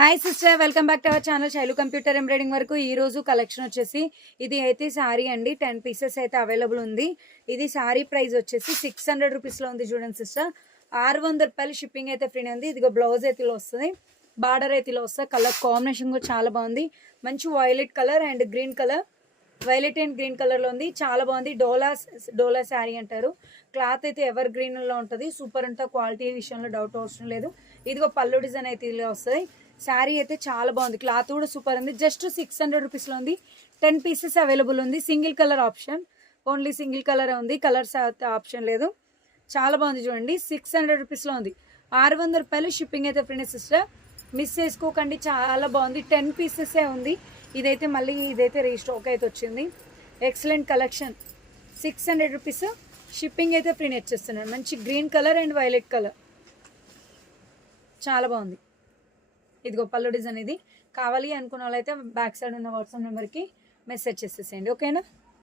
Hi sister, welcome back to our channel Shailu computer embroidering వరకు. ఈ రోజు కలెక్షన్ వచ్చేసి ఇది అయితే శారీ అండి. 10 పీసెస్ అయితే అవైలబుల్ ఉంది. ఇది శారీ ప్రైస్ వచ్చేసి 600 రూపీస్లో ఉంది. చూడండి సిస్టర్, 600 రూపాయలు షిప్పింగ్ అయితే ఫ్రీ ఉంది. ఇదిగో బ్లౌజ్ అయితే ఇలా వస్తుంది, బార్డర్ అయితే ఇలా వస్తుంది. కలర్ కాంబినేషన్ కూడా చాలా బాగుంది. మంచి violet colour and green colour, violet and green కలర్లో ఉంది. చాలా బాగుంది. డోలా శారీ అంటారు. క్లాత్ అయితే ఎవర్ గ్రీన్లో ఉంటుంది. సూపర్ అంతా క్వాలిటీ విషయంలో డౌట్ అవసరం లేదు. ఇదిగో పళ్ళు డిజైన్ అయితే ఇలా వస్తుంది. శారీ అయితే చాలా బాగుంది. క్లాత్ కూడా సూపర్ ఉంది. జస్ట్ 600 రూపీస్లో ఉంది. 10 పీసెస్ అవైలబుల్ ఉంది. Single colour option, only single colour ఉంది. కలర్స్ ఆప్షన్ లేదు. చాలా బాగుంది. చూడండి, 600 రూపీస్లో ఉంది. 600 రూపాయలు షిప్పింగ్ అయితే ఫ్రీ సిస్టర్, మిస్ చేసుకోకండి. చాలా బాగుంది. 10 పీసెసే ఉంది. ఇదైతే మళ్ళీ రీస్టాక్ అయితే వచ్చింది. Excellent collection. 600 రూపీస్ షిప్పింగ్ అయితే ఫ్రీ ఇచ్చేస్తున్నాను. మంచి green colour and violet colour, చాలా బాగుంది. ఇదిగో పళ్ళు డిజైన్. ఇది కావాలి అనుకున్న వాళ్ళైతే బ్యాక్ సైడ్ ఉన్న వాట్సాప్ నెంబర్కి మెసేజ్ చేసేసేయండి, ఓకేనా.